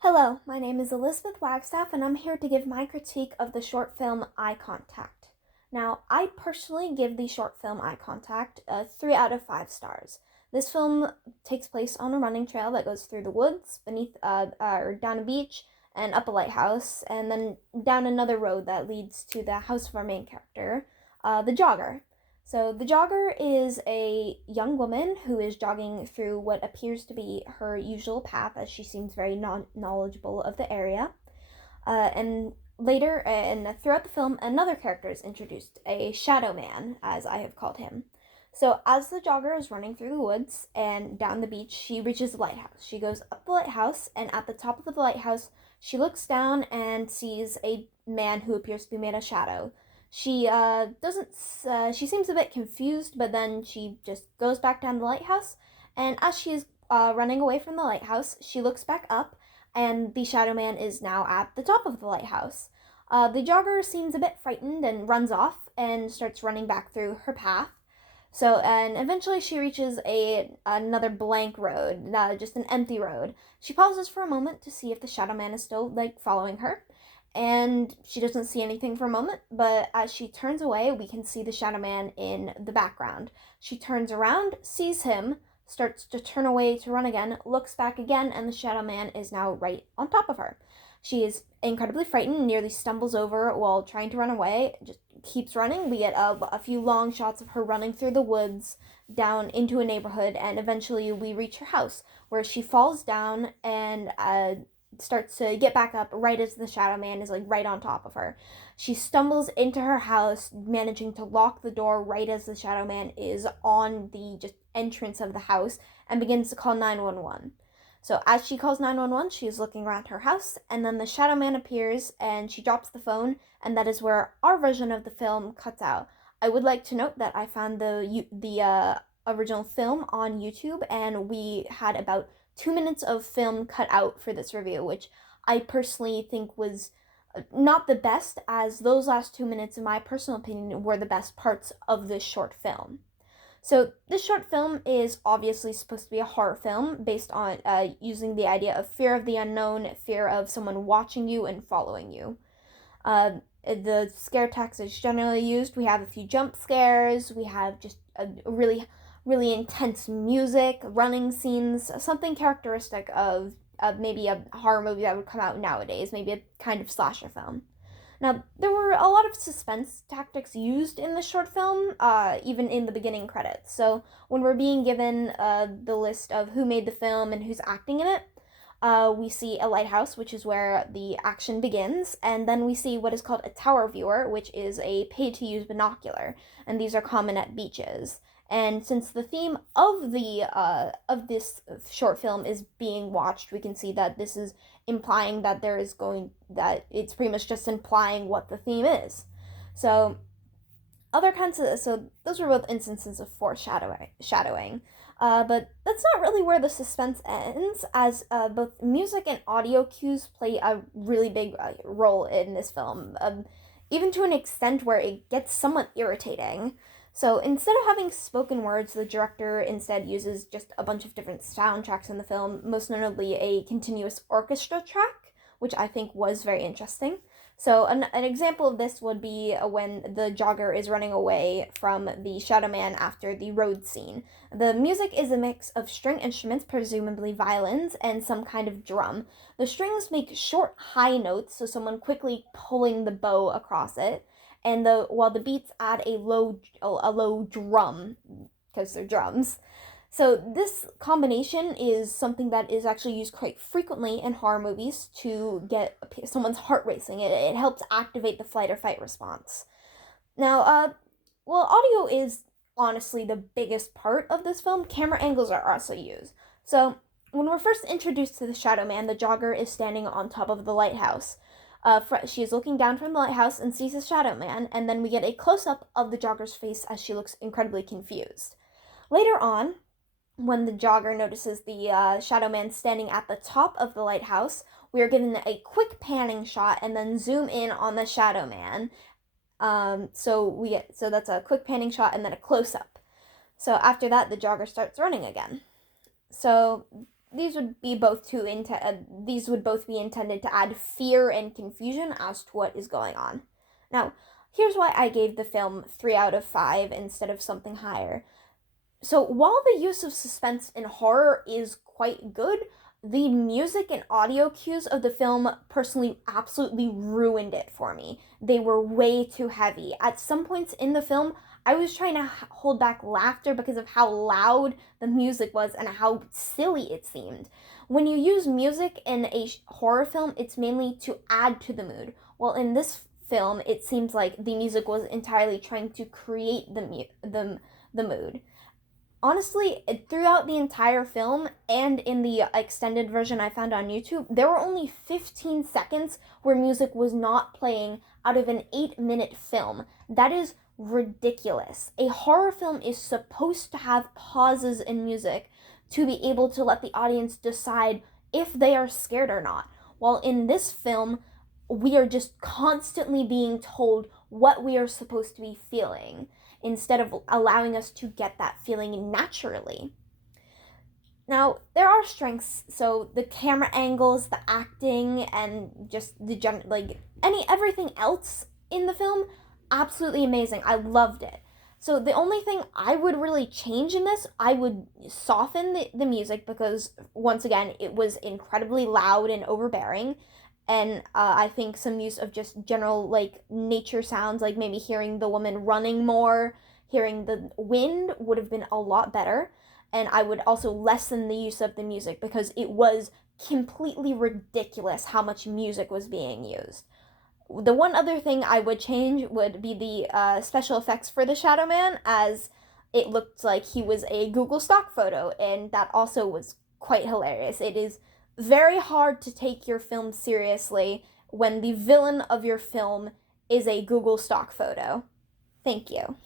Hello, my name is Elizabeth Wagstaff, and I'm here to give my critique of the short film Eye Contact. Now, I personally give the short film Eye Contact a 3 out of 5 stars. This film takes place on a running trail that goes through the woods, or down a beach, and up a lighthouse, and then down another road that leads to the house of our main character, the jogger. So, the jogger is a young woman who is jogging through what appears to be her usual path, as she seems very knowledgeable of the area. And later, and throughout the film, another character is introduced, a shadow man, as I have called him. So, as the jogger is running through the woods and down the beach, she reaches the lighthouse. She goes up the lighthouse, and at the top of the lighthouse, she looks down and sees a man who appears to be made of shadow. She doesn't. She seems a bit confused, but then she just goes back down the lighthouse. And as she is running away from the lighthouse, she looks back up, and the shadow man is now at the top of the lighthouse. The jogger seems a bit frightened and runs off and starts running back through her path. So, and eventually she reaches another blank road, just an empty road. She pauses for a moment to see if the shadow man is still following her, and she doesn't see anything for a moment, but as she turns away, we can see the shadow man in the background. She turns around, sees him, starts to turn away to run again, looks back again, and the shadow man is now right on top of her. She is incredibly frightened, nearly stumbles over while trying to run away, just keeps running. We get a few long shots of her running through the woods down into a neighborhood, and eventually we reach her house, where she falls down and starts to get back up right as the shadow man is right on top of her. She stumbles into her house, managing to lock the door right as the shadow man is on the just entrance of the house, and begins to call 911. So as she calls 911, she is looking around her house, and then the shadow man appears and she drops the phone, and that is where our version of the film cuts out. I would like to note that I found the original film on YouTube, and we had about 2 minutes of film cut out for this review, which I personally think was not the best, as those last 2 minutes, in my personal opinion, were the best parts of this short film. So, this short film is obviously supposed to be a horror film based on using the idea of fear of the unknown, fear of someone watching you and following you. The scare tactics generally used, we have a few jump scares, we have just a really intense music, running scenes, something characteristic of maybe a horror movie that would come out nowadays, maybe a kind of slasher film. Now, there were a lot of suspense tactics used in the short film, even in the beginning credits. So, when we're being given the list of who made the film and who's acting in it, we see a lighthouse, which is where the action begins, and then we see what is called a tower viewer, which is a pay-to-use binocular, and these are common at beaches. And since the theme of this short film is being watched, we can see that this is implying that that it's pretty much just implying what the theme is. So so those were both instances of foreshadowing. But that's not really where the suspense ends, as both music and audio cues play a really big role in this film, even to an extent where it gets somewhat irritating. So instead of having spoken words, the director instead uses just a bunch of different soundtracks in the film, most notably a continuous orchestra track, which I think was very interesting. So an example of this would be when the jogger is running away from the shadow man after the road scene. The music is a mix of string instruments, presumably violins, and some kind of drum. The strings make short high notes, so someone quickly pulling the bow across it, and while the beats add a low drum, because they're drums. So this combination is something that is actually used quite frequently in horror movies to get someone's heart racing. It helps activate the flight or fight response. Now, well, audio is honestly the biggest part of this film. Camera angles are also used. So when we're first introduced to the shadow man, the jogger is standing on top of the lighthouse. She is looking down from the lighthouse and sees the shadow man, and then we get a close-up of the jogger's face as she looks incredibly confused. Later on, when the jogger notices the shadow man standing at the top of the lighthouse, we are given a quick panning shot and then zoom in on the shadow man. So that's a quick panning shot and then a close up. So after that, the jogger starts running again. So these would both be intended to add fear and confusion as to what is going on. Now, here's why I gave the film 3 out of 5 instead of something higher. So, while the use of suspense in horror is quite good, the music and audio cues of the film personally absolutely ruined it for me. They were way too heavy. At some points in the film, I was trying to hold back laughter because of how loud the music was and how silly it seemed. When you use music in a horror film, it's mainly to add to the mood. Well, in this film, it seems like the music was entirely trying to create the mood. Honestly, throughout the entire film and in the extended version I found on YouTube, there were only 15 seconds where music was not playing out of an 8-minute film. That is ridiculous. A horror film is supposed to have pauses in music to be able to let the audience decide if they are scared or not. While in this film, we are just constantly being told what we are supposed to be feeling instead of allowing us to get that feeling naturally. Now, there are strengths, so the camera angles, the acting, and just everything else in the film, absolutely amazing. I loved it. So the only thing I would really change in this, I would soften the music because, once again, it was incredibly loud and overbearing. And I think some use of just general, nature sounds, like maybe hearing the woman running more, hearing the wind would have been a lot better. And I would also lessen the use of the music because it was completely ridiculous how much music was being used. The one other thing I would change would be the special effects for the Shadow Man, as it looked like he was a Google stock photo, and that also was quite hilarious. It is very hard to take your film seriously when the villain of your film is a Google stock photo. Thank you.